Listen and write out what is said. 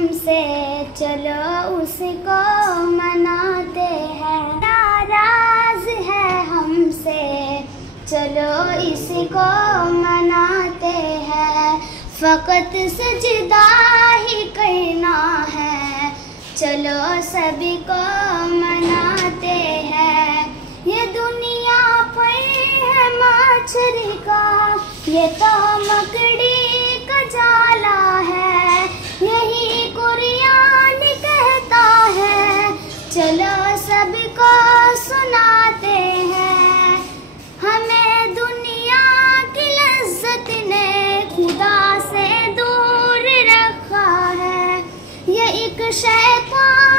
हमसे, चलो उसको मनाते हैं। नाराज है हमसे, चलो इसको मनाते हैं। फ़कत सजदा ही करना है, चलो सभी को मनाते हैं। ये दुनिया पर है माछरी का, ये तो मकड़ी का जाला है। यही कुरान कहता है, चलो सभी को सुनाते हैं। हमें दुनिया की लज्जत ने खुदा से दूर रखा है, ये एक शैतान